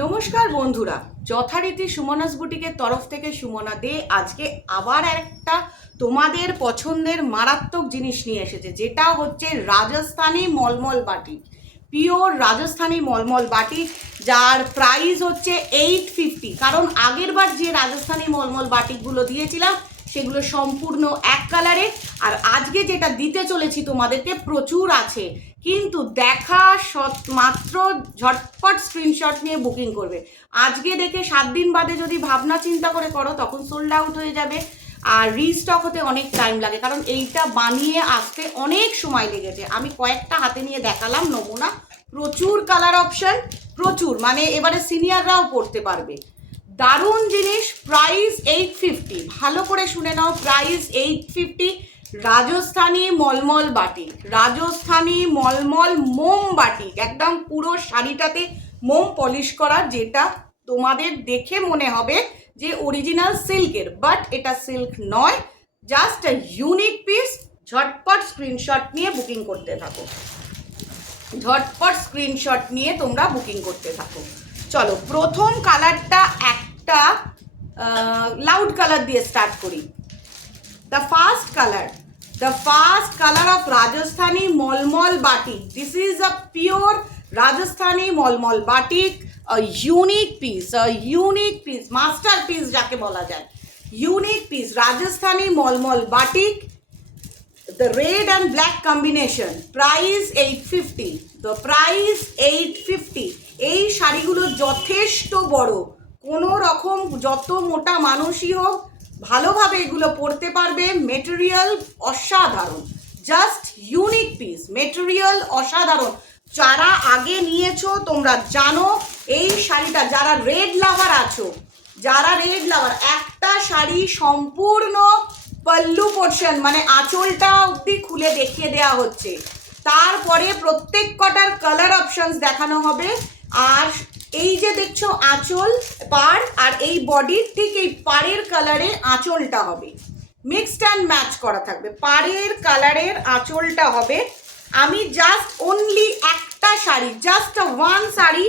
নমস্কার বন্ধুরা, যথারীতি সুমনাস বুটিকের তরফ থেকে সুমনা দে আজকে আবার একটা তোমাদের পছন্দের মারাত্মক জিনিস নিয়ে এসেছে, যেটা হচ্ছে Rajasthani malmal batik. Pure Rajasthani malmal batik, যার প্রাইস হচ্ছে 850। কারণ আগের বার যে রাজস্থানী মলমল বাটিকগুলো দিয়েছিলাম সেগুলো সম্পূর্ণ এক কালারে, আর আজকে যেটা দিতে চলেছি তোমাদেরকে প্রচুর আছে, কিন্তু দেখা মাত্র ঝটপট স্ক্রিনশট নিয়ে বুকিং করবে। আজকে দেখে 7 দিন বাদে যদি ভাবনা চিন্তা করে করো তখন সোল্ড আউট হয়ে যাবে, আর রিস্টক হতে অনেক টাইম লাগে, কারণ এইটা বানিয়ে আসতে অনেক সময় লেগেছে। আমি কয়েকটা হাতে নিয়ে দেখালাম নমুনা, প্রচুর কালার অপশন, প্রচুর, মানে এবারে সিনিয়ররাও পড়তে পারবে। দারুণ জিনিস, প্রাইস 850। ভালো করে শুনে নাও, প্রাইস 850। রাজস্থানী মলমল বাটিক, রাজস্থানী মলমল মোম বাটিক, একদম পুরো শাড়িটাতে মোম পলিশ করা, যেটা তোমাদের দেখে মনে হবে যে অরিজিনাল সিল্কের, বাট এটা সিল্ক নয়, জাস্ট আ ইউনিক পিস। ঝটপট স্ক্রিনশট নিয়ে বুকিং করতে থাকো, ঝটপট স্ক্রিনশট নিয়ে তোমরা বুকিং করতে থাকো। চলো, প্রথম কালারটা একটা লাউড কালার দিয়ে স্টার্ট করি। The first colour of Rajasthani malmal batik. This is a pure Rajasthani malmal batik, unique piece, masterpiece যাকে বলা যায়, unique piece Rajasthani malmal batik. The red and black combination, price 850. The price 850. এই শাড়িগুলো যথেষ্ট বড়, কোনো রকম যত মোটা মানুষই হোক ভালোভাবে এগুলো পরতে পারবে। মেটেরিয়াল অসাধারণ, জাস্ট ইউনিক পিস, মেটেরিয়াল অসাধারণ। যারা আগে নিয়েছো তোমরা জানো এই শাড়িটা, যারা রেড লাভার আছো, একটা শাড়ি সম্পূর্ণ পল্লু পোর্শন, মানে আঁচলটা অবধি খুলে দেখিয়ে দেওয়া হচ্ছে, তারপরে প্রত্যেক কটার কালার অপশনস দেখানো হবে। আর এই যে দেখছো আঁচল পার, আর এই বডির ঠিক এই পাড়ের কালারে আঁচলটা হবে, মিক্সড অ্যান্ড ম্যাচ করা থাকবে, পাড়ের কালারের আঁচলটা হবে। আমি জাস্ট অনলি একটা শাড়ি, জাস্ট ওয়ান শাড়ি,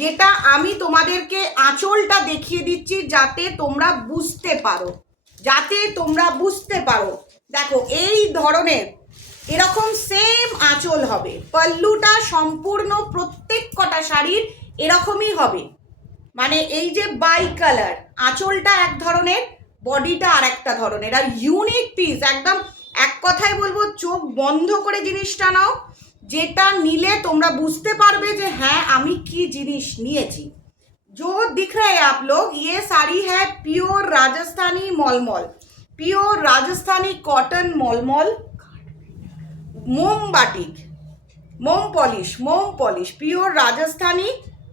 যেটা আমি তোমাদেরকে আঁচলটা দেখিয়ে দিচ্ছি যাতে তোমরা বুঝতে পারো, দেখো এই ধরনের এরকম সেম আঁচল হবে, পল্লুটা সম্পূর্ণ প্রত্যেক কটা শাড়ির এরকমই হবে, মানে এই যে বাই কালার, আঁচলটা এক ধরনের, বডিটা আর একটা ধরনের, আর ইউনিক পিস একদম। এক কথায় বলবো, চোখ বন্ধ করে জিনিসটা নাও, যেটা নিলে তোমরা বুঝতে পারবে যে হ্যাঁ আমি কি জিনিস নিয়েছি। जो दिख रहे हैं आप लोग, ये साड़ी है प्योर राजस्थानी मलमल, प्योर राजस्थानी कॉटन मलमल मोम बाटिक, मोम पॉलिश, प्योर राजस्थानी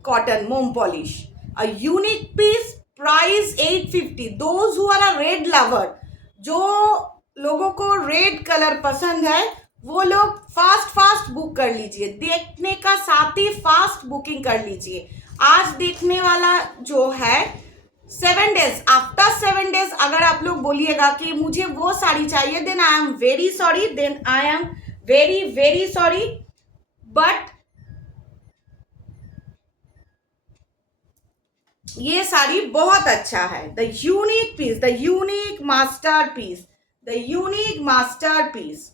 कॉटन मोम polish, a unique piece, price 850। those who are a red lover, जो लोगों को रेड कलर पसंद है वो लोग फास्ट बुक कर लीजिए, देखने का साथ ही फास्ट बुकिंग कर लीजिए। आज देखने वाला जो है 7 डेज, आफ्टर 7 डेज अगर आप लोग बोलिएगा कि मुझे वो साड़ी चाहिए, then I am very sorry, but ये साड़ी बहुत अच्छा है। The unique piece, the unique masterpiece,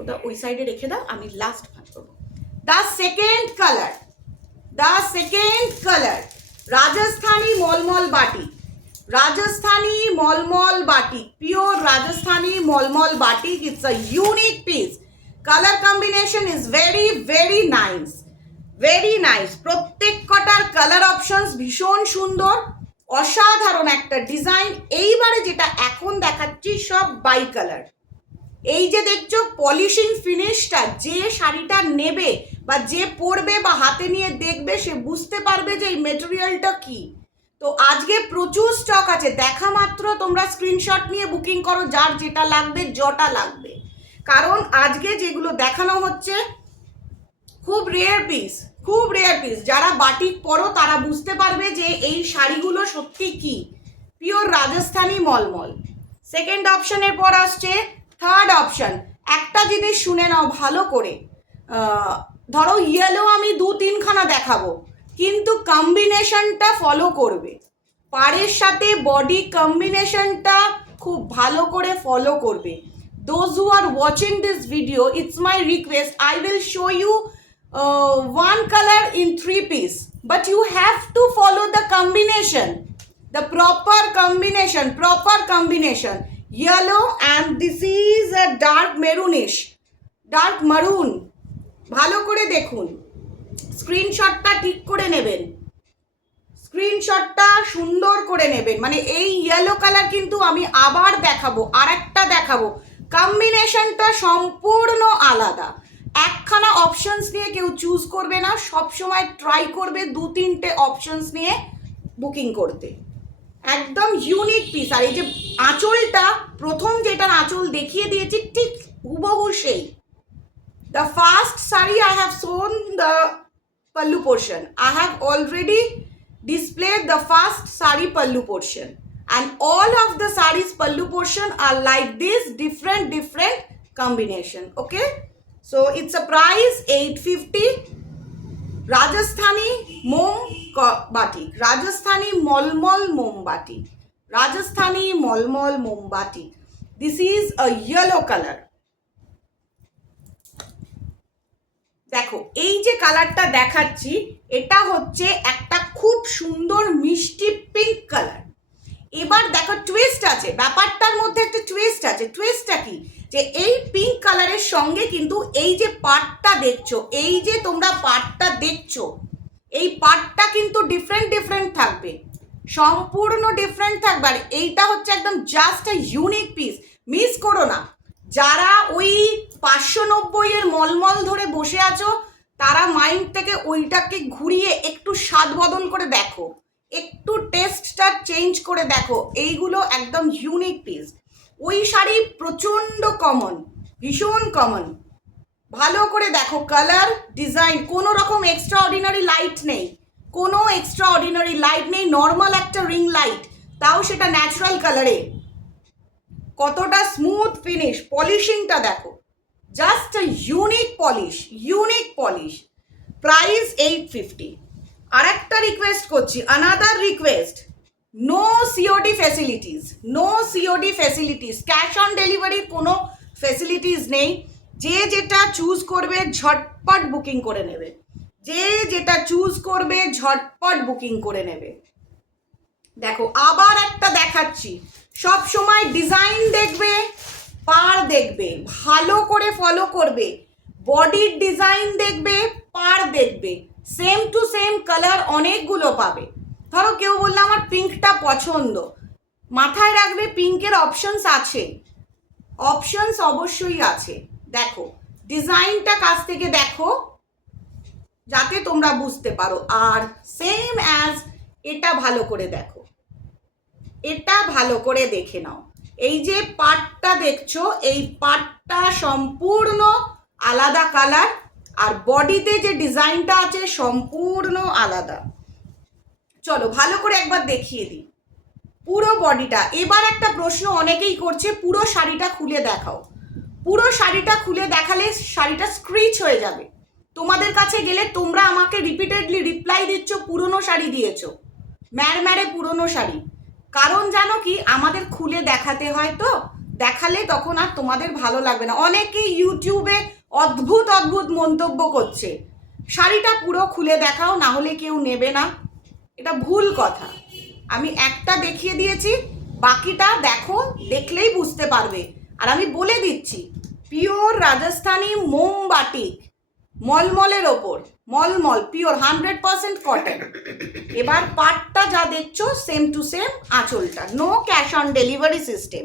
ওটা ওই সাইডে রেখে দাও, আমি লাস্ট ভাগ করবো। The second colour Rajasthani malmal batik, pure Rajasthani malmal batik. It's a unique piece, colour combination is very nice, প্রত্যেক কটার কালার অপশনস ভীষণ সুন্দর, অসাধারণ একটা ডিজাইন। এইবারে যেটা এখন দেখাচ্ছি সব বাই কালার। এই যে দেখছো পলিশিং ফিনিশটা, যে শাড়িটা নেবে বা যে পরবে বা হাতে নিয়ে দেখবে সে বুঝতে পারবে যে এই মেটেরিয়ালটা কি। তো আজকে প্রচুর স্টক আছে, দেখা মাত্র তোমরা স্ক্রিনশট নিয়ে বুকিং করো, যার যেটা লাগবে, জটা লাগবে, কারণ আজকে যেগুলো দেখানো হচ্ছে খুব রেয়ার পিস। যারা বাটিক পরো তারা বুঝতে পারবে যে এই শাড়িগুলো সত্যি কি, পিওর রাজস্থানী মলমল। সেকেন্ড অপশনের পর আসছে থার্ড অপশন। একটা জিনিস শুনে নাও ভালো করে, ধরো ইয়েলো আমি 2-3 খানা দেখাবো, কিন্তু কম্বিনেশনটা ফলো করবে, পাড়ের সাথে বডি কম্বিনেশনটা খুব ভালো করে ফলো করবে। Those who are watching this video, it's my request, I will show you one color in 3 piece, but you have to follow the combination, the proper combination. Yellow, and this is a dark maroon. ভালো করে দেখুন, স্ক্রিনশটটা ঠিক করে নেবেন, স্ক্রিনশটটা সুন্দর করে নেবেন। মানে এই ইয়েলো কালার কিন্তু আমি আবার দেখাবো, আরেকটা দেখাবো, কম্বিনেশনটা সম্পূর্ণ আলাদা। একখানা অপশনস নিয়ে কেউ চুজ করবে না, সব সময় ট্রাই করবে 2-3টে অপশনস নিয়ে বুকিং করতে। একদম ইউনিক পিস। আর এই যে আঁচলটা, প্রথম যেটার আঁচল দেখিয়ে দিয়েছি ঠিক হুবহু সেই। The first saree I have shown the pallu portion. I have already displayed the first saree pallu portion, and all of the sarees pallu portion are like this, different combination. Okay, so it's a price 850. Rajasthani mom batik, Rajasthani molmol mom batik, Rajasthani molmol mom batik. This is a yellow color. দেখো এই যে কালারটা দেখাচ্ছি, এটা হচ্ছে একটা খুব সুন্দর মিষ্টি পিঙ্ক কালার। এবার দেখো টুইস্ট আছে, ব্যাপারটার মধ্যে একটা টুইস্ট আছে। টুইস্টটা কি, যে এই পিঙ্ক কালারের সঙ্গে কিন্তু এই যে পার্টটা দেখছো, এই যে তোমরা পার্টটা দেখছো, এই পার্টটা কিন্তু ডিফারেন্ট থাকবে, সম্পূর্ণ ডিফারেন্ট থাকবে। আর এইটা হচ্ছে একদম just a unique piece, miss করো না। যারা ওই 590 মলমল ধরে বসে আছো, তারা মাইন্ড থেকে ওইটাকে ঘুরিয়ে একটু স্বাদ বদল করে দেখো, একটু টেস্টটা চেঞ্জ করে দেখো। এইগুলো একদম ইউনিক পিস। ওই শাড়ি প্রচণ্ড কমন, ভীষণ কমন। ভালো করে দেখো কালার, ডিজাইন, কোনো রকম এক্সট্রা অর্ডিনারি লাইট নেই, কোনো এক্সট্রা অর্ডিনারি লাইট নেই। নর্মাল একটা রিং লাইট, তাও সেটা ন্যাচারাল কালারে। কতটা স্মুথ ফিনিশ, পলিশিংটা দেখো, জাস্ট ইউনিক পলিশ। প্রাইস 850। আর একটা রিকোয়েস্ট করছি, another request, no COD facilities, cash on ডেলিভারির কোনো ফেসিলিটিস নেই। যে যেটা চুজ করবে ঝটপট বুকিং করে নেবে, দেখো আবার একটা দেখাচ্ছি। সব সময় ডিজাইন দেখবে, পাড় দেখবে, ভালো করে ফলো করবে, বডির ডিজাইন দেখবে, পাড় দেখবে, সেম টু সেম কালার অনেকগুলো পাবে। ধরো কেউ বললো আমার পিঙ্কটা পছন্দ, মাথায় রাখবে পিঙ্কের অপশনস আছে, অপশনস অবশ্যই আছে। দেখো ডিজাইনটা কাছ থেকে দেখো যাতে তোমরা বুঝতে পারো। আর সেম অ্যাজ এটা ভালো করে দেখো, এটা ভালো করে দেখে নাও। এই যে পার্টটা দেখছো, এই পার্টটা সম্পূর্ণ আলাদা কালার, আর বডিতে যে ডিজাইনটা আছে সম্পূর্ণ আলাদা। চলো ভালো করে একবার দেখিয়ে দিই পুরো বডিটা। এবার একটা প্রশ্ন অনেকেই করছে, পুরো শাড়িটা খুলে দেখাও। পুরো শাড়িটা খুলে দেখালে শাড়িটা স্ক্রিচ হয়ে যাবে। তোমাদের কাছে গেলে তোমরা আমাকে রিপিটেডলি রিপ্লাই দিচ্ছ পুরনো শাড়ি দিয়েছো, ম্যাড় পুরনো শাড়ি। কারণ জানো কি, আমাদের খুলে দেখাতে হয়, তো দেখালে তখন আর তোমাদের ভালো লাগবে না। অনেকেই ইউটিউবে অদ্ভুত মন্তব্য করছে, শাড়িটা পুরো খুলে দেখাও, না হলে কেউ নেবে না। এটা ভুল কথা। আমি একটা দেখিয়ে দিয়েছি, বাকিটা দেখো, দেখলেই বুঝতে পারবে। আর আমি বলে দিচ্ছি, পিওর রাজস্থানি মোম বাটিক, মলমলের ওপর, মলমল পিওর 100% কটন। এবার পাটটা যা দেখছো সেম টু সেম আঁচলটা। No cash on delivery system.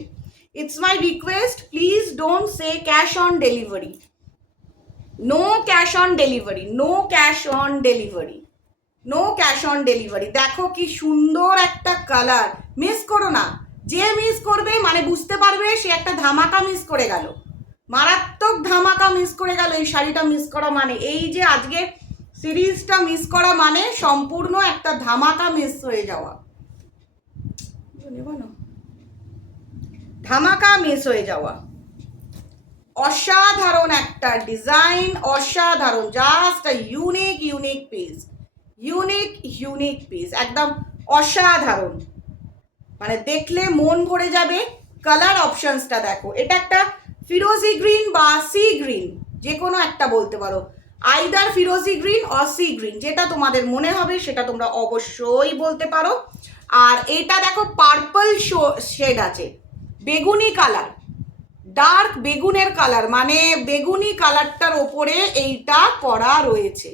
It's my request, please don't say cash on delivery. No cash on delivery. দেখো কি সুন্দর একটা কালার, মিস করো না। যে মিস করবে মানে বুঝতে পারবে সে একটা ধামাকা মিস করে গেল, মারাত্মক ধামাকা মিস করে গেল। এই শাড়িটা মিস করা মানে, এই যে আজকে সিরিজটা মিস করা মানে সম্পূর্ণ একটা ধামাকা মিস হয়ে যাওয়া, অসাধারণ একটা ডিজাইন, অসাধারণ, জাস্ট আ unique piece. Unique unique piece, একদম অসাধারণ, মানে দেখলে মন ভরে যাবে। কালার অপশনসটা দেখো, এটা একটা ফিরোজি গ্রিন বা সি গ্রিন, যে কোনো একটা বলতে পারো, আইদার ফিরোজি গ্রিন অর সি গ্রিন, যেটা তোমাদের মনে হবে সেটা তোমরা অবশ্যই বলতে পারো। আর এটা দেখো পার্পল শেড আছে, বেগুনি কালার, ডার্ক বেগুনের কালার, মানে বেগুনি কালারটার ওপরে এইটা করা রয়েছে,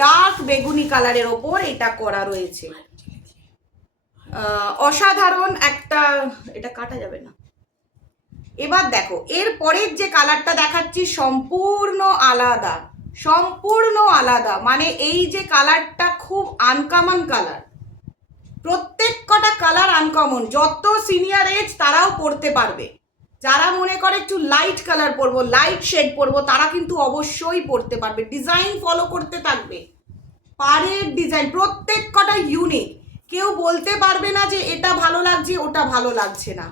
ডার্ক বেগুনি কালারের ওপর এটা করা রয়েছে। অসাধারণ একটা, এটা কাটা যাবে না। এবার দেখো এর পরের যে কালারটা দেখাচ্ছি সম্পূর্ণ আলাদা, সম্পূর্ণ আলাদা, মানে এই যে কালারটা খুব আনকমন কালার, প্রত্যেক কটা কালার আনকমন, যত সিনিয়র এজ তারাও পড়তে পারবে। যারা মনে করে একটু লাইট কালার পরবো, লাইট শেড পরবো, তারা কিন্তু অবশ্যই পড়তে পারবে। ডিজাইন ফলো করতে থাকবে, পাড়ের ডিজাইন প্রত্যেক কটা ইউনিক, কেউ বলতে পারবে না যে এটা ভালো লাগছে ওটা ভালো লাগছে না,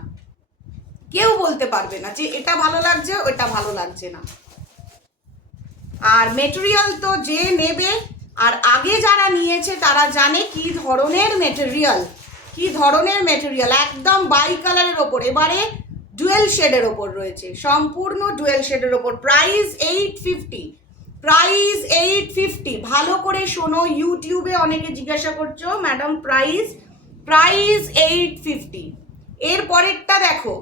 কেউ বলতে পারবে না যে এটা ভালো লাগছে ওটা ভালো লাগছে না। আর মেটেরিয়াল তো যে নেবে আর আগে যারা নিয়েছে তারা জানে কি ধরনের মেটেরিয়াল, কি ধরনের মেটেরিয়াল, একদম বাই কালারের ওপর, এবারে ডুয়েল শেডের ওপর রয়েছে, সম্পূর্ণ ডুয়েল শেডের ওপর। Price 850, price 850। ভালো করে শোনো, ইউটিউবে অনেকে জিজ্ঞাসা করছো ম্যাডাম প্রাইস, প্রাইস 850। এর পরেরটা দেখো,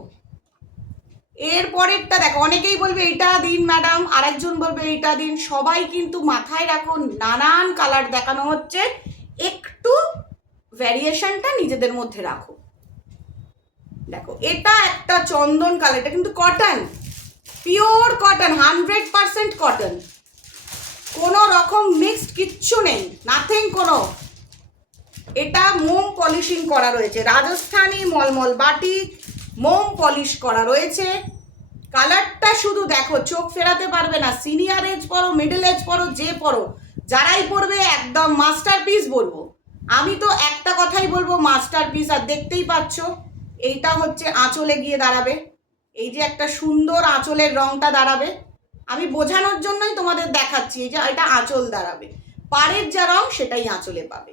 এর পরেরটা দেখো, অনেকেই বলবে এটা দিন ম্যাডাম, আরেকজন বলবে এটা দিন, সবাই কিন্তু মাথায় রাখো নানান কালার দেখানো হচ্ছে, একটু ভ্যারিয়েশনটা নিজেদের মধ্যে রাখো। দেখো এটা একটা চন্দন কালার, এটা কিন্তু কটন, পিওর কটন, 100% কটন, কোনো রকম মিক্সড কিচ্ছু নেই, নাথিং কোনো। এটা মোম পলিশিং করা রয়েছে, রাজস্থানী মলমল বাটি মোম পলিশ করা রয়েছে। কালারটা শুধু দেখো, চোখ ফেরাতে পারবে না, সিনিয়র এজ পড়ো, মিডল এজ পড়ো, যে পড়ো, যারাই পড়বে একদম মাস্টারপিস বলবো। আমি তো একটা কথাই বলবো মাস্টারপিস। আর দেখতেই পাচ্ছ এইটা হচ্ছে আঁচলে গিয়ে দাঁড়াবে, এই যে একটা সুন্দর আঁচলের রংটা দাঁড়াবে, আমি বোঝানোর জন্যই তোমাদের দেখাচ্ছি, এই যে এটা আঁচল দাঁড়াবে, পাড়ের যা রং সেটাই আঁচলে পাবে,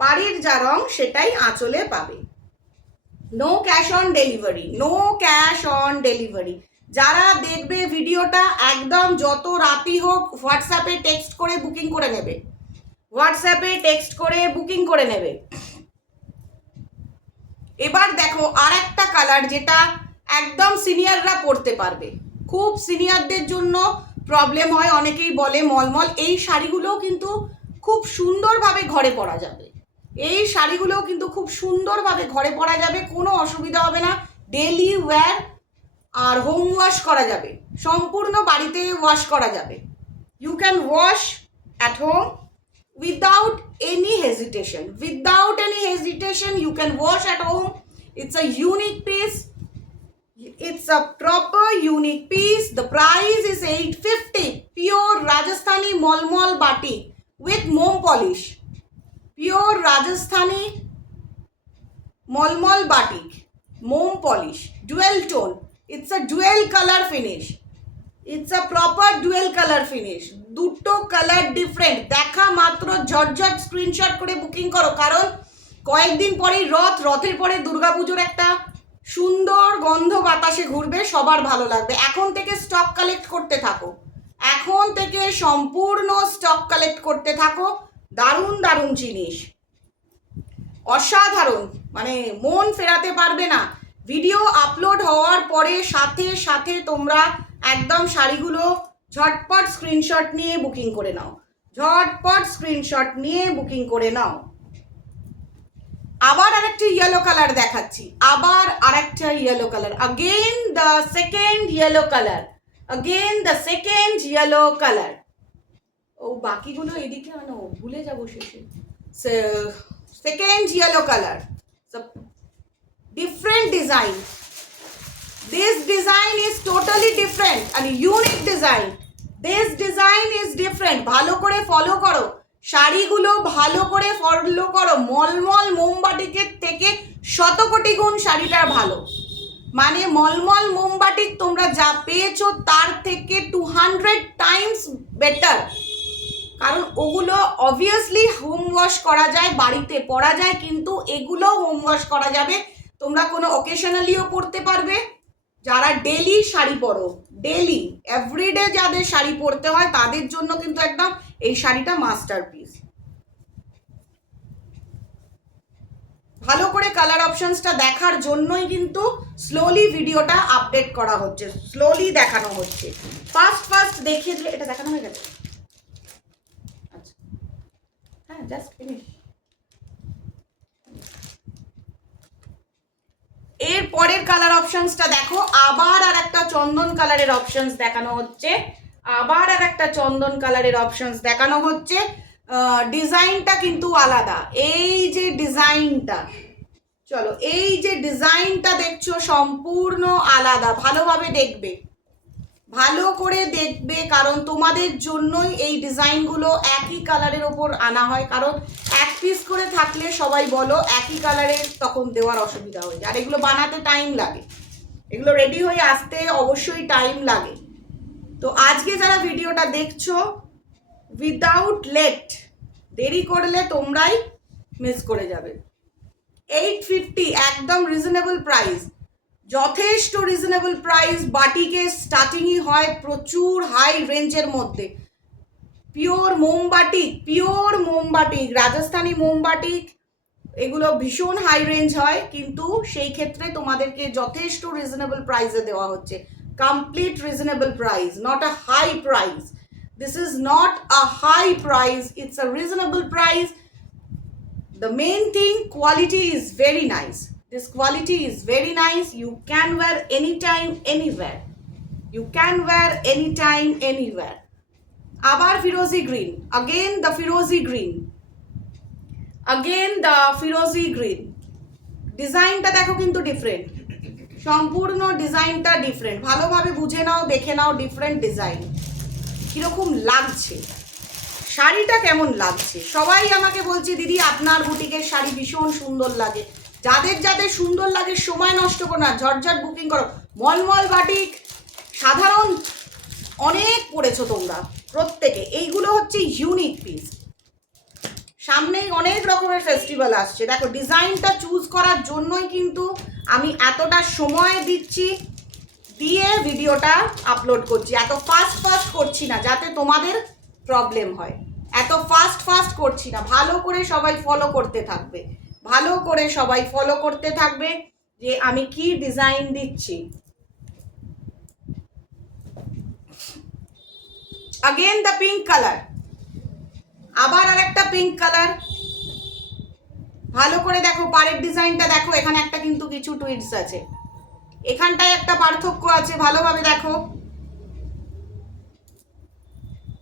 পাড়ের যা রং সেটাই আঁচলে পাবে। No cash on delivery, no cash on delivery. যারা দেখবে ভিডিওটা একদম যত রাতি হোক হোয়াটসঅ্যাপে টেক্সট করে বুকিং করে নেবে, হোয়াটসঅ্যাপে টেক্সট করে বুকিং করে নেবে। এবার দেখো আর একটা কালার, যেটা একদম সিনিয়ররা পরতে পারবে, খুব সিনিয়রদের জন্য প্রবলেম হয়, অনেকেই বলে মলমল, এই শাড়িগুলোও কিন্তু খুব সুন্দরভাবে ঘরে পরা যাবে, এই শাড়িগুলোও কিন্তু খুব সুন্দরভাবে ঘরে পরা যাবে, কোনো অসুবিধা হবে না, ডেলি ওয়্যার আর হোম ওয়াশ করা যাবে, সম্পূর্ণ বাড়িতে ওয়াশ করা যাবে। You can wash at home without any hesitation, without any hesitation you can wash at home. It's a unique piece, it's a proper unique piece. The price is 850, pure Rajasthani molmol batik with mom polish, pure Rajasthani molmol batik mom polish, dual tone, it's a dual color finish, it's a proper dual colour finish, দুটো colour different, দেখা মাত্র ঝটঝট screenshot করে booking করো, কারণ কয়েকদিন পরেই রথের পরে দুর্গাপুজোর একটা সুন্দর গন্ধ বাতাসে ঘুরবে, সবার ভালো লাগবে। এখন থেকে স্টক কালেক্ট করতে থাকো, এখন থেকে সম্পূর্ণ স্টক কালেক্ট করতে থাকো, দারুণ দারুণ জিনিস, অসাধারণ, মানে মন ফেরাতে পারবে না। ভিডিও আপলোড হওয়ার পরে সাথে সাথে তোমরা একদম শাড়িগুলো ঝটপট স্ক্রিনশট নিয়ে বুকিং করে নাও, ঝটপট স্ক্রিনশট নিয়ে বুকিং করে নাও। আবার আরেকটা ইয়েলো কালার দেখাচ্ছি, আবার আরেকটা yellow colour, again the second yellow colour, again the second yellow colour. ও বাকিগুলো এদিকে আনো, ভুলে যাবো শেষে। Second yellow colour, different design, this design is totally different and unique design, this design is different। ভালো করে ফলো করো শাড়িগুলো, ভালো করে ফলো করো, মলমল মোমবাটিকের থেকে শতকোটি গুণ শাড়িটা ভালো, মানে মলমল মোমবাটিক তোমরা যা পেয়েছো তার থেকে 200 টাইমস বেটার, কারণ ওগুলো অবভিয়াসলি হোম ওয়াশ করা যায়, বাড়িতে পরা যায়, কিন্তু এগুলো হোম ওয়াশ করা যাবে। তোমরা কোনো অকেশনালিও পরতে পারবে। যারা ডেলি শাড়ি পরো, ডেলি এভরিডে যাদের শাড়ি পরতে হয় তাদের জন্য কিন্তু একদম এই শাড়িটা মাস্টারপিস। ভালো করে কালার অপশনসটা দেখার জন্যই কিন্তু স্লোলি ভিডিওটা আপডেট করা হচ্ছে, স্লোলি দেখানো হচ্ছে। ফার্স্ট দেখিয়ে দিলে এটা দেখানো হয়ে গেছে। আচ্ছা হ্যাঁ, জাস্ট ফিনিশ। এর পরের কালার অপশনসটা দেখো, আবার আর একটা চন্দন কালারের অপশনস দেখানো হচ্ছে, আবার আর একটা চন্দন কালারের অপশনস দেখানো হচ্ছে। ডিজাইনটা কিন্তু আলাদা। এই যে ডিজাইনটা, চলো এই যে ডিজাইনটা দেখছো সম্পূর্ণ আলাদা। ভালোভাবে দেখবে, ভালো করে দেখবে, কারণ তোমাদের জন্যই এই ডিজাইনগুলো একই কালারের ওপর আনা হয়। কারণ এক পিস করে থাকলে সবাই বলো একই কালারের তখন দেওয়ার অসুবিধা হয়ে যায়, আর এগুলো বানাতে টাইম লাগে, এগুলো রেডি হয়ে আসতে অবশ্যই টাইম লাগে। তো আজকে যারা ভিডিওটা দেখছো, উইদাউট লেট, দেরি করলে তোমরাই মিস করে যাবে। 850 একদম রিজনেবল প্রাইস, যথেষ্ট রিজনেবল প্রাইস। বাটিকের স্টার্টিংই হয় প্রচুর হাই রেঞ্জের মধ্যে। পিওর মোমবাটিক, রাজস্থানী মোমবাটিক, এগুলো ভীষণ হাই রেঞ্জ হয়, কিন্তু সেই ক্ষেত্রে তোমাদেরকে যথেষ্ট রিজনেবল প্রাইসে দেওয়া হচ্ছে। Complete reasonable price, not a high price. This is not a high price, it's a reasonable price. The main thing, quality is very nice. This quality is very nice. You can wear anytime, anywhere. You can wear anytime, anywhere. Abar Firozi green. Again the Firozi green. Again the Firozi green. ডিজাইনটা দেখো কিন্তু different, সম্পূর্ণ ডিজাইনটা different. ভালোভাবে বুঝে নাও, দেখে নাও different design কিরকম লাগছে, শাড়িটা কেমন লাগছে। সবাই আমাকে বলছে দিদি আপনার বুটিকের শাড়ি ভীষণ সুন্দর লাগে। যাদের যাদের সুন্দর লাগে সময় নষ্ট করো না, ঝটঝট বুকিং করো। মলমল বাটিক সাধারণ অনেক পড়েছো তোমরা প্রত্যেকে, এইগুলো হচ্ছে ইউনিক পিস। সামনেই অনেক রকমের ফেস্টিভ্যাল আসছে, দেখো ডিজাইনটা চুজ করার জন্যই কিন্তু আমি এতটা সময় দিচ্ছি, দিয়ে ভিডিওটা আপলোড করছি। এত ফাস্ট করছি না যাতে তোমাদের প্রবলেম হয়, এত ফাস্ট করছি না। ভালো করে সবাই ফলো করতে থাকবে, ভালো করে সবাই ফলো করতে থাকবে যে আমি কি ডিজাইন দিচ্ছি। अगेन द पिंक কালার, আবার আরেকটা পিঙ্ক কালার। ভালো করে দেখো পাড়ের ডিজাইনটা দেখো, এখানে একটা কিন্তু কিছু টুইটস আছে, এখানটায় একটা পার্থক্য আছে, ভালোভাবে দেখো।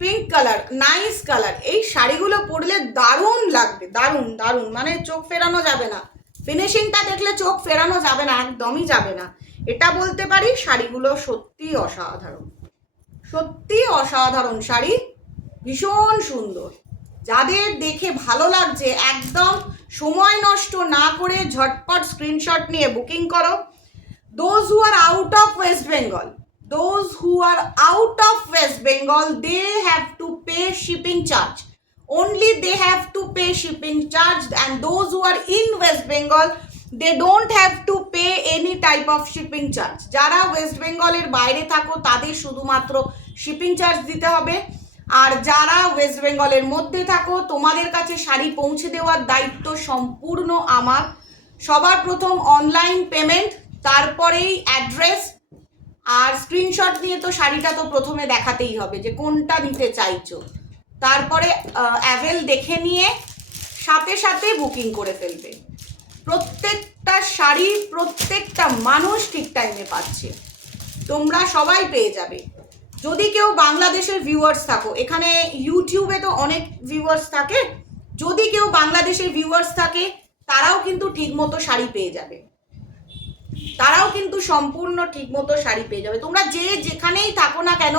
Pink colour, nice colour. এই শাড়িগুলো পরলে দারুণ লাগবে, দারুণ দারুণ, মানে চোখ ফেরানো যাবে না। ফিনিশিংটা দেখলে চোখ ফেরানো যাবে না, একদমই যাবে না, এটা বলতে পারি। শাড়িগুলো সত্যি অসাধারণ, সত্যি অসাধারণ শাড়ি, ভীষণ সুন্দর। যাদের দেখে ভালো লাগছে একদম সময় নষ্ট না করে ঝটপট স্ক্রিনশট নিয়ে বুকিং করো। Those who are out of West Bengal, those who are out of West Bengal, they have to pay shipping charge. Only they have to pay shipping charge, and those who are in West Bengal, they don't have to pay any type of shipping charge. যারা West বেঙ্গলের বাইরে থাকো তাদের শুধুমাত্র shipping charge দিতে হবে, আর যারা West বেঙ্গলের মধ্যে থাকো তোমাদের কাছে শাড়ি পৌঁছে দেওয়ার দায়িত্ব সম্পূর্ণ আমার। সবার প্রথম অনলাইন পেমেন্ট, তারপরেই অ্যাড্রেস, আর স্ক্রিনশট নিয়ে তো শাড়িটা তো প্রথমে দেখাতেই হবে যে কোনটা নিতে চাইছো, তারপরে অ্যাভেল দেখে নিয়ে সাথে সাথে বুকিং করে ফেলবে। প্রত্যেকটা শাড়ি প্রত্যেকটা মানুষ ঠিক টাইমে পাচ্ছে, তোমরা সবাই পেয়ে যাবে। যদি কেউ বাংলাদেশের ভিউয়ার্স থাকো, এখানে ইউটিউবে তো অনেক ভিউয়ার্স থাকে, যদি কেউ বাংলাদেশের ভিউয়ার্স থাকে তারাও কিন্তু ঠিকমতো শাড়ি পেয়ে যাবে, তারাও কিন্তু সম্পূর্ণ ঠিকমতো শাড়ি পেয়ে যাবে। তোমরা যে যেখানেই থাকো না কেন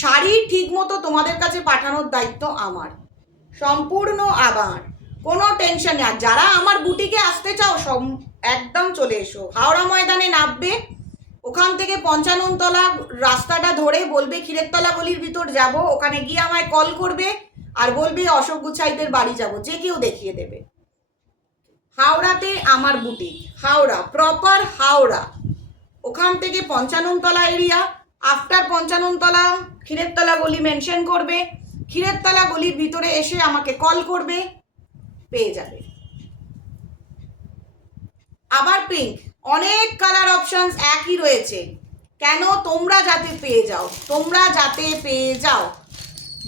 শাড়ি ঠিকমতো তোমাদের কাছে পাঠানোর দায়িত্ব আমার, সম্পূর্ণ আমার, কোনো টেনশন নেই। আর যারা আমার বুটিকে আসতে চাও একদম চলে এসো, হাওড়া ময়দানে নামবে, ওখান থেকে 55 তলা রাস্তাটা ধরে বলবে ক্ষীরেরতলা গলির ভিতর যাব, ওখানে গিয়ে আমায় কল করবে, আর বলবে অশোক গুছাইদের বাড়ি যাব, যে কেউ দেখিয়ে দেবে। হাওড়াতে আমার বুটিক, হাওড়া প্রপার হাওড়া, ওখান থেকে 55 তলা এরিয়া, আফটার 55 তলা ক্ষীরেরতলা গলি মেনশন করবে, ক্ষীরেরতলা গলির ভিতরে এসে আমাকে কল করবে, পেয়ে যাবে। আবার পিঙ্ক, অনেক কালার অপশনস একই রয়েছে, কেন? তোমরা যাতে পেয়ে যাও, তোমরা যাতে পেয়ে যাও।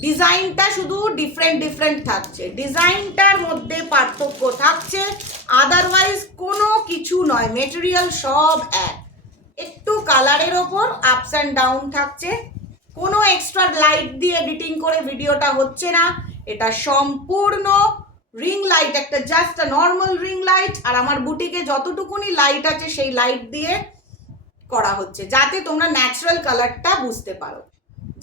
ডিজাইনটা শুধু ডিফারেন্ট থাকছে, ডিজাইনটার মধ্যে পার্থক্য থাকছে, আদারওয়াইজ কোনো কিছু নয়, মেটেরিয়াল সব এক, একটু কালারের ওপর আপস অ্যান্ড ডাউন থাকছে। কোনো এক্সট্রা লাইট দিয়ে এডিটিং করে ভিডিওটা হচ্ছে না, এটা সম্পূর্ণ রিং লাইট, একটা জাস্ট নর্মাল রিং লাইট, আর আমার বুটিকে যতটুকুনি লাইট আছে সেই লাইট দিয়ে করা হচ্ছে, যাতে তোমরা ন্যাচারাল কালারটা বুঝতে পারো,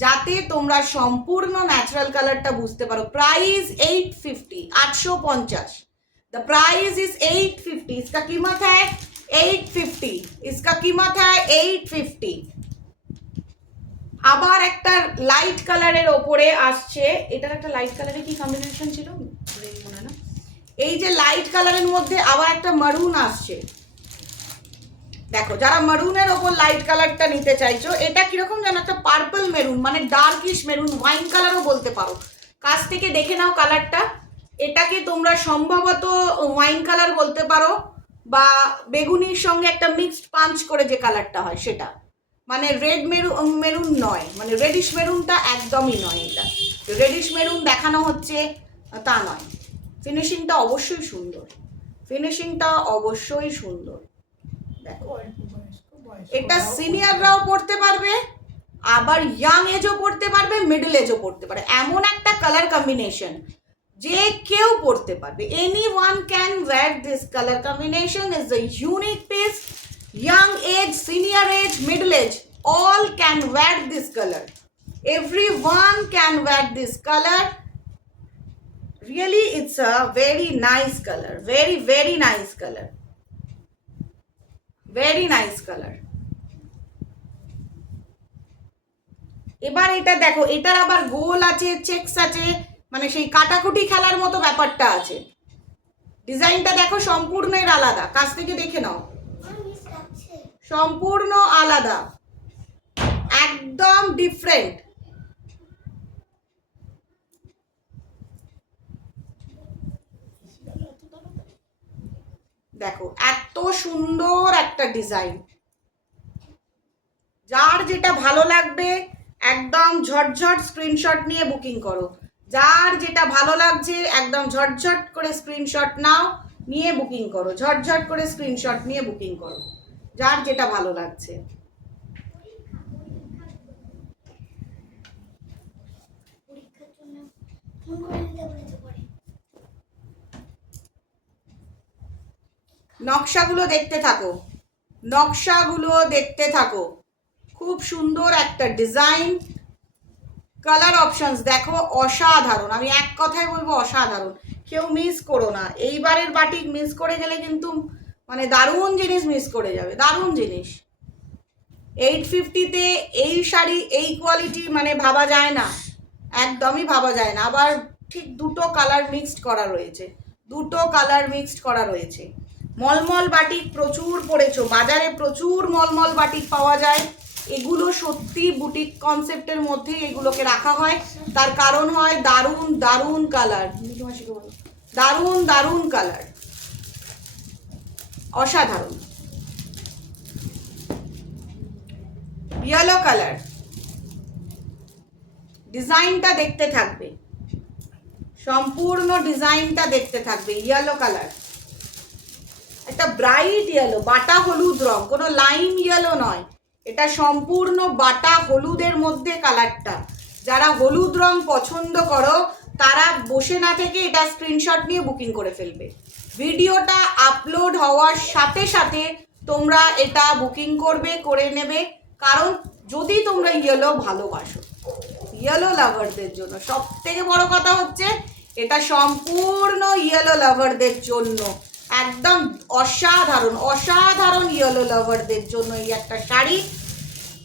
যাতে তোমরা সম্পূর্ণ ন্যাচারাল কালারটা বুঝতে পারো। প্রাইস 850, 850। द प्राइस इज 850, इसका कीमत है 850, इसका कीमत है 850। আবার একটা লাইট কালারের ওপরে আসছে, এটার একটা লাইট কালারে কি কম্বিনেশন ছিল মনে না, এই যে লাইট কালারের মধ্যে আবার একটা মারুন আসছে। দেখো, যারা মারুনের ওপর লাইট কালারটা নিতে চাইছো, এটা কিরকম যেন একটা পার্পল মেরুন, মানে ডার্কিশ মেরুন, ওয়াইন কালারও বলতে পারো। কাছ থেকে দেখে নাও কালারটা, এটাকে তোমরা সম্ভবত ওয়াইন কালার বলতে পারো, বা বেগুনির সঙ্গে একটা মিক্সড পাঞ্চ করে যে কালারটা হয় সেটা, মানে রেড মেরুন নয়, মানে রেডিশ মেরুনটা একদমই নয়, এটা রেডিশ মেরুন দেখানো হচ্ছে তা নয়। ফিনিশিংটা অবশ্যই সুন্দর, ফিনিশিংটা অবশ্যই সুন্দর। দেখো, এটা সিনিয়ররাও পড়তে পারবে, আবার ইয়াং এজও পড়তে পারবে, মিডল এজও পড়তে পারে, এমন একটা কালার কম্বিনেশন যে কেউ পড়তে পারবে। anyone can wear this color combination, is a unique piece. Young age, senior age, middle age, all can wear this color, everyone can wear this color. Really, it's a very nice color, very nice color, very nice color. এবার এটা দেখো, এটার আবার গোল আছে, checks আছে, মানে সেই কাটাকুটি খেলার মতো ব্যাপারটা আছে। ডিজাইনটা দেখো সম্পূর্ণ এর আলাদা, কাছ থেকে দেখে নাও, সম্পূর্ণ আলাদা, একদম ডিফারেন্ট। দেখো এত সুন্দর একটা ডিজাইন, যার যেটা ভালো লাগবে একদম ঝটঝট স্ক্রিনশট নিয়ে বুকিং করো, যার যেটা ভালো লাগছে একদম ঝটঝট করে স্ক্রিনশট নাও, নিয়ে বুকিং করো, ঝটঝট করে স্ক্রিনশট নিয়ে বুকিং করো, যার যেটা ভালো লাগছে। নকশাগুলো দেখতে থাকো, নকশাগুলো দেখতে থাকো, খুব সুন্দর একটা ডিজাইন, কালার অপশনস দেখো অসাধারণ, আমি এক কথায় বলবো অসাধারণ, কেউ মিস করো না। এইবারের বাটিক মিস করে গেলে কিন্তু মানে দারুণ জিনিস মিস করে যাবে, দারুণ জিনিস। 850-তে এই শাড়ি, এই কোয়ালিটি মানে ভাবা যায় না, একদমই ভাবা যায় না। আবার ঠিক দুটো কালার মিক্সড করা রয়েছে, দুটো কালার মিক্সড করা রয়েছে। মলমল বাটিক প্রচুর পড়েছো, বাজারে প্রচুর মলমল বাটিক পাওয়া যায়, এগুলো সত্যি বুটিক কনসেপ্টের মধ্যেই এগুলোকে রাখা হয়, তার কারণ হয় দারুণ দারুণ কালার, দারুণ দারুণ কালার, অসাধারণ। ইয়েলো কালার, ডিজাইনটা দেখতে থাকবে, সম্পূর্ণ ডিজাইনটা দেখতে থাকবে। ইয়েলো কালার, একটা ব্রাইট ইয়েলো, বাটা হলুদ রং, কোনো লাইম ইয়েলো নয়, এটা সম্পূর্ণ বাটা হলুদের মধ্যে কালারটা। যারা হলুদ রং পছন্দ করো তারা বসে না থেকে এটা স্ক্রিনশট নিয়ে বুকিং করে ফেলবে, ভিডিওটা আপলোড হওয়ার সাথে সাথে তোমরা এটা বুকিং করবে, করে নেবে। কারণ যদি তোমরা ইয়েলো ভালোবাসো, ইয়েলো লাভারদের জন্য সব থেকে বড় কথা হচ্ছে এটা সম্পূর্ণ ইয়েলো লাভারদের জন্য, একদম অসাধারণ অসাধারণ ইয়েলো লাভারদের জন্য এই একটা শাড়ি।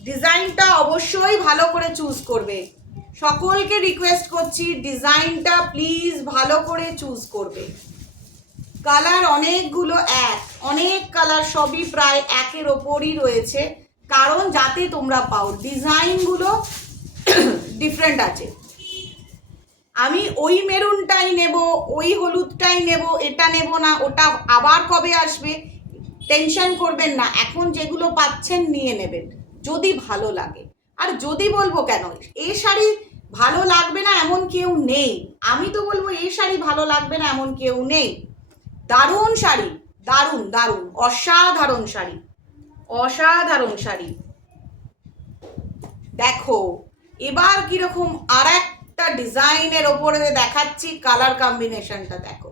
ডিজাইনটা অবশ্যই ভালো করে চুজ করবে, সকলকে রিকোয়েস্ট করছি ডিজাইনটা প্লিজ ভালো করে চুজ করবে। কালার অনেকগুলো অনেক কালার সবই প্রায় একের ওপরই রয়েছে, কারণ যাতে তোমরা পাও ডিজাইনগুলো ডিফারেন্ট আছে। আমি ওই মেরুনটাই নেব, ওই হলুদটাই নেব, এটা নেব না, ওটা আবার কবে আসবে, টেনশন করবেন না। এখন যেগুলো পাচ্ছেন নিয়ে নেবেন যদি ভালো লাগে। আর যদি বলবো কেন এই শাড়ি ভালো লাগবে না এমন কেউ নেই, আমি তো বলবো এই শাড়ি ভালো লাগবে না এমন কেউ নেই। দারুণ শাড়ি, দারুণ দারুণ, অসাধারণ শাড়ি, অসাধারণ শাড়ি। দেখো এবার কিরকম আর একটা ডিজাইনের ওপরে দেখাচ্ছি, কালার কম্বিনেশনটা দেখো,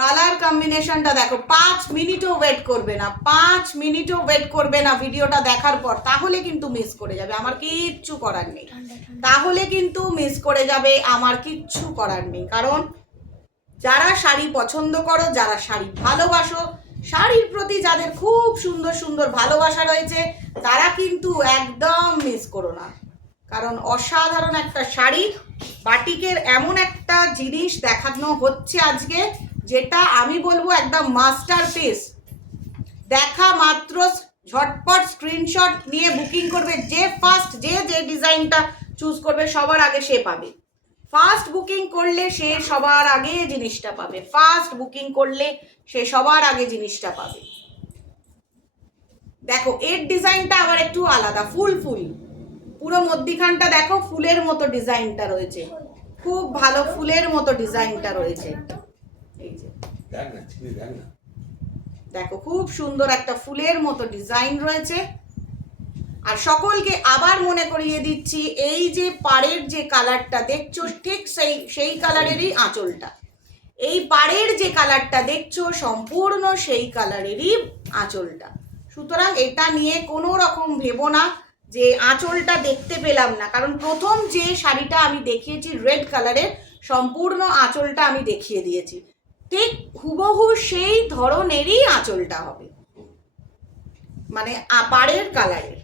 কালার কম্বিনেশনটা দেখো। 5 মিনিটও ওয়েট করবে না, 5 মিনিটও ওয়েট করবে না ভিডিওটা দেখার পর, তাহলে কিন্তু মিস করে যাবে, আমার কিচ্ছু করার নেই, তাহলে কিন্তু মিস করে যাবে, আমার কিচ্ছু করার নেই। কারণ যারা শাড়ি পছন্দ করো, যারা শাড়ি ভালোবাসো, শাড়ির প্রতি যাদের খুব সুন্দর সুন্দর ভালোবাসা রয়েছে, তারা কিন্তু একদম মিস করো না। কারণ অসাধারণ একটা শাড়ি, বাটিকের এমন একটা জিনিস দেখানো হচ্ছে আজকে, যেটা আমি বলবো একদম মাস্টারপিস। দেখা মাত্র ঝটপট স্ক্রিনশট নিয়ে বুকিং করবে, যে ফার্স্ট যে ডিজাইনটা চুজ করবে সবার আগে সে পাবে। ফার্স্ট বুকিং করলে সে সবার আগে জিনিসটা পাবে, ফার্স্ট বুকিং করলে সে সবার আগে জিনিসটা পাবে। দেখো এর ডিজাইনটা আবার একটু আলাদা, ফুল ফুল, পুরো মধ্যিখানটা দেখো ফুলের মতো ডিজাইনটা রয়েছে, খুব ভালো ফুলের মতো ডিজাইনটা রয়েছে। এই যে দেখো খুব সুন্দর একটা ফুলের মতো ডিজাইন রয়েছে। আর সকলকে আবার মনে করিয়ে দিচ্ছি, এই যে পাড়ের যে কালারটা দেখছো ঠিক সেই কালারেরই আঁচলটা, এই পাড়ের যে কালারটা দেখছো সম্পূর্ণ সেই কালারেরই আঁচলটা। সুতরাং এটা নিয়ে কোনো রকম ভেবো না যে আঁচলটা দেখতে পেলাম না, কারণ প্রথম যে শাড়িটা আমি দেখিয়েছি রেড কালারের, সম্পূর্ণ আঁচলটা আমি দেখিয়ে দিয়েছি, ঠিক হুবহু সেই ধরনেরই আঁচলটা হবে, মানে পাড়ের কালারের।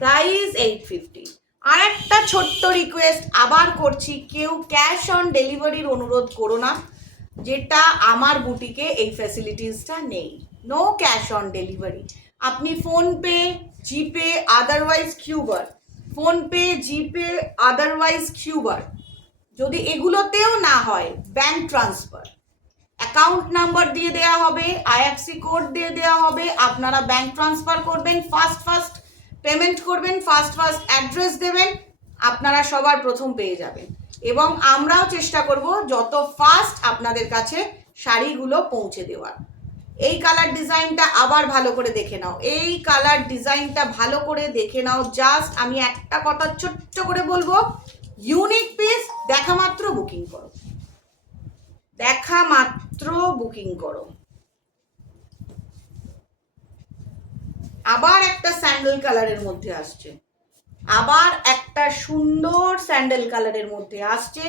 প্রাইস 850। আর একটা ছোট্ট রিকোয়েস্ট আবার করছি, কেউ ক্যাশ অন ডেলিভারির অনুরোধ করো না, যেটা আমার বুটিকে এই ফ্যাসিলিটিসটা নেই। No cash on delivery. আপনি ফোনপে, জিপে, আদারওয়াইজ কিউবার, ফোনপে, জিপে, আদারওয়াইজ কিউবার, যদি এগুলোতেও না হয় ব্যাংক ট্রান্সফার, অ্যাকাউন্ট নাম্বার দিয়ে দেওয়া হবে, আইএফসি কোড দিয়ে দেওয়া হবে, আপনারা ব্যাংক ট্রান্সফার করবেন, ফার্স্ট পেমেন্ট করবেন, ফার্স্ট অ্যাড্রেস দেবেন, আপনারা সবার প্রথম পেয়ে যাবেন। এবং আমরাও চেষ্টা করব যত ফাস্ট আপনাদের কাছে শাড়িগুলো পৌঁছে দেওয়ার। এই কালার ডিজাইনটা আবার ভালো করে দেখে নাও, এই কালার ডিজাইনটা ভালো করে দেখে নাও। জাস্ট আমি একটা কথা ছোট্ট করে বলবো, ইউনিক পিস, দেখা মাত্র বুকিং করো, দেখা মাত্র বুকিং করো। আবার একটা স্যান্ডেল কালারের মধ্যে আসছে, আবার একটা সুন্দর স্যান্ডেল কালারের মধ্যে আসছে।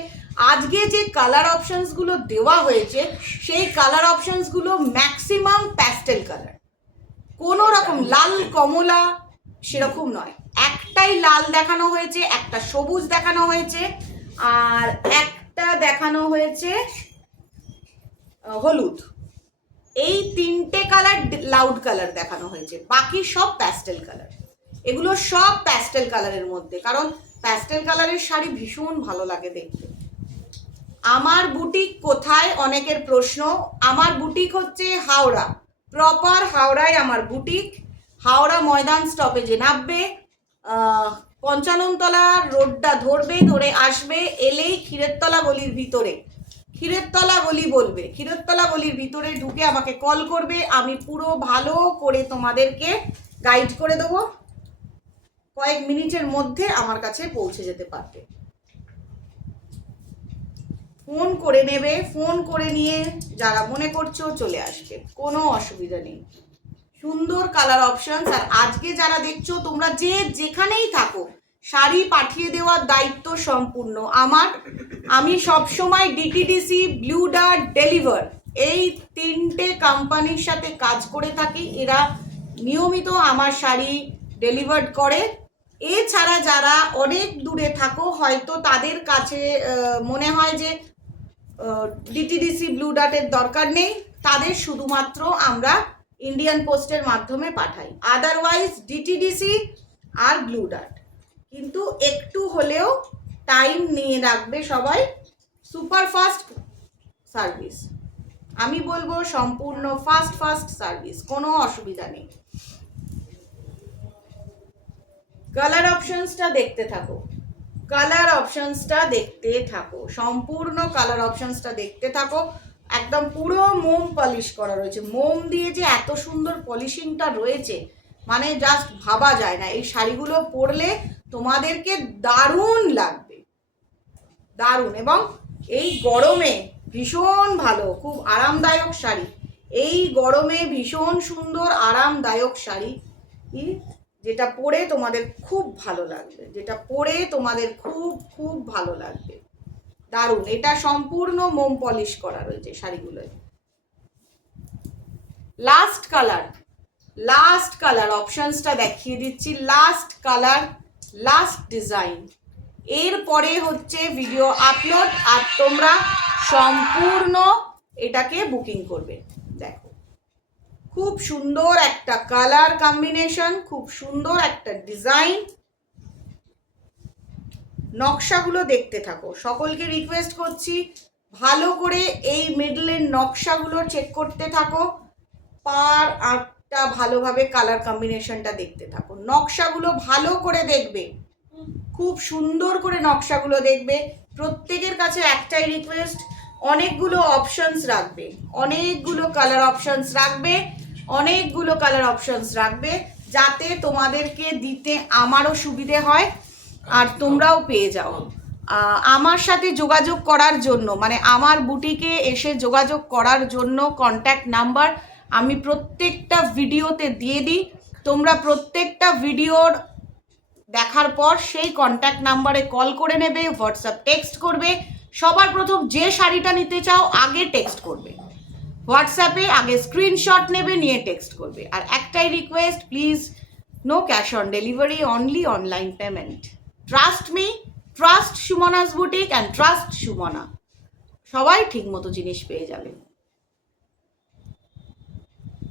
আজকে যে কালার অপশনসগুলো দেওয়া হয়েছে সেই কালার অপশনসগুলো ম্যাক্সিমাম প্যাস্টেল কালার, কোনো রকম লাল কমলা সেরকম নয়। একটাই লাল দেখানো হয়েছে, একটা সবুজ দেখানো হয়েছে, আর একটা দেখানো হয়েছে হলুদ। এই তিনটে কালার লাউড কালার দেখানো হয়েছে, বাকি সব প্যাস্টেল কালার। এগুলো সব প্যাস্টেল কালারের মধ্যে, কারণ প্যাস্টেল কালারের শাড়ি ভীষণ ভালো লাগে দেখতে। আমার বুটিক কোথায় অনেকের প্রশ্ন, আমার বুটিক হচ্ছে হাওড়া, প্রপার হাওড়ায় আমার বুটিক। হাওড়া ময়দান স্টপেজে নামবে, 55 রোডটা ধরবে, ধরে আসবে, এলেই ক্ষীরেরতলা গলির ভিতরে, ক্ষীরেরতলা গলি বলবে, ক্ষীরেরতলা গলির ভিতরে ঢুকে আমাকে কল করবে, আমি পুরো ভালো করে তোমাদেরকে গাইড করে দেবো, কয়েক মিনিটের মধ্যে আমার কাছে পৌঁছে যেতে পারবে। ফোন করে নেবে, ফোন করে নিয়ে যারা মনে করছো চলে আসবে, কোনো অসুবিধা নেই। সুন্দর কালার অপশনস। আর আজকে যারা দেখছো তোমরা যে যেখানেই থাকো, শাড়ি পাঠিয়ে দেওয়ার দায়িত্ব সম্পূর্ণ আমার। আমি সবসময় ডিটিডিসি, ব্লু ডার্ট, ডেলিভার, এই তিনটে কোম্পানির সাথে কাজ করে থাকি। এরা নিয়মিত আমার শাড়ি ডেলিভার্ড করে। এছাড়া যারা অনেক দূরে থাকো, হয়তো তাদের কাছে মনে হয় যে ডিটিডিসি ব্লু ডার্টের দরকার নেই, তাদের শুধুমাত্র আমরা ইন্ডিয়ান পোস্টের মাধ্যমে পাঠাই। আদারওয়াইজ ডিটিডিসি আর ব্লু ডার্ট, কিন্তু একটু হলেও টাইম নিয়ে রাখবে সবাই। সুপারফাস্ট সার্ভিস, আমি বলবো সম্পূর্ণ ফাস্ট সার্ভিস, কোনো অসুবিধা নেই। কালার অপশনসটা দেখতে থাকো, সম্পূর্ণ কালার অপশনসটা দেখতে থাকো। একদম পুরো মোম পলিশ করা রয়েছে, মোম দিয়ে যে এত সুন্দর পলিশিংটা রয়েছে মানে জাস্ট ভাবা যায় না। এই শাড়িগুলো পরলে তোমাদেরকে দারুণ লাগবে, দারুণ। এবং এই গরমে ভীষণ ভালো, খুব আরামদায়ক শাড়ি, এই গরমে ভীষণ সুন্দর আরামদায়ক শাড়ি, যেটা পরে তোমাদের খুব ভালো লাগবে, খুব ভালো লাগবে, দারুণ। এটা সম্পূর্ণ মোম পলিশ করা রয়েছে শাড়িগুলোয়। লাস্ট কালার অপশনসটা দেখিয়ে দিচ্ছি, লাস্ট কালার, লাস্ট ডিজাইন। এরপরে হচ্ছে ভিডিও আপলোড, আর তোমরা সম্পূর্ণ এটাকে বুকিং করবে। দেখো খুব সুন্দর একটা কালার কম্বিনেশন, খুব সুন্দর একটা ডিজাইন। নকশাগুলো দেখতে থাকো। সকলকে রিকোয়েস্ট করছি ভালো করে এই মিডলের নকশাগুলো চেক করতে থাকো, পার আটটা ভালোভাবে কালার কম্বিনেশনটা দেখতে থাকো। নকশাগুলো ভালো করে দেখবে, খুব সুন্দর করে নকশাগুলো দেখবে। প্রত্যেকের কাছে একটাই রিকোয়েস্ট, অনেকগুলো অপশনস রাখবে, অনেকগুলো কালার অপশনস রাখবে, যাতে তোমাদেরকে দিতে আমারও সুবিধে হয় আর তোমরাও পেয়ে যাও। আমার সাথে যোগাযোগ করার জন্য, মানে আমার বুটিকে এসে যোগাযোগ করার জন্য কন্ট্যাক্ট নাম্বার আমি প্রত্যেকটা ভিডিওতে দিয়ে দিই। তোমরা প্রত্যেকটা ভিডিওর দেখার পর সেই কন্ট্যাক্ট নাম্বারে কল করে নেবে, হোয়াটসঅ্যাপ টেক্সট করবে। সবার প্রথম যে শাড়িটা নিতে চাও আগে টেক্সট করবে, হোয়াটসঅ্যাপে আগে স্ক্রিনশট নেবে, নিয়ে টেক্সট করবে। আর একটাই request, please no cash on delivery, only online payment. Trust me, trust Sumona's boutique and trust Sumona. সবাই ঠিক মতো জিনিস পেয়ে যাবে।